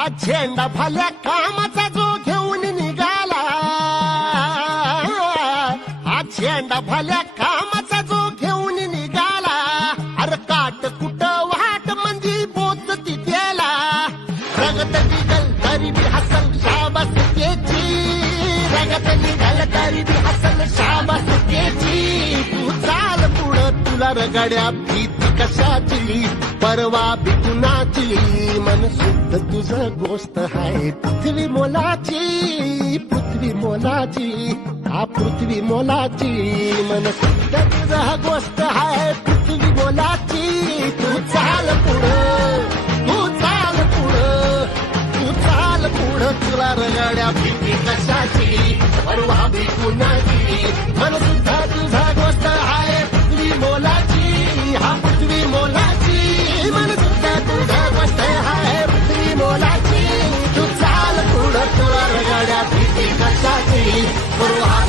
हा झेंडा भल्या कामाचा जो घेऊन निघाला, हा झेंडा भल्या कामाचा जो घेऊन निघाला, अरे काट कुठं वाट मंदी बोचती त्याला, रगत निघल तरी बी हसल शाबास त्याची, रगत निघल तरी बी हसल शाबास त्याची. तू चाल पुढं तुला रगड्या भीती कशाची, परवा बी कुणाची, मन शुद्ध तुझं गोष्ट आहे पृथ्वी मोलाची, पृथ्वी मोलाची, हा पृथ्वी मोलाची, मन शुद्ध तुझं गोष्ट आहे पृथ्वी मोलाची. तू चाल पुढं, तू चाल पुढं, तू चाल पुढं तुला रगड्या भीती कशाची, परवा बी कुणाची, मन शुद्ध तुझं गोष्ट आहे पृथ्वी मोलाची, हा पृथ्वी मोलाची, मन शुद्ध तुझं गोष्ट आहे पृथ्वी मोलाची. तू चाल पुढं तुला रगड्या भीती कशाची, परवा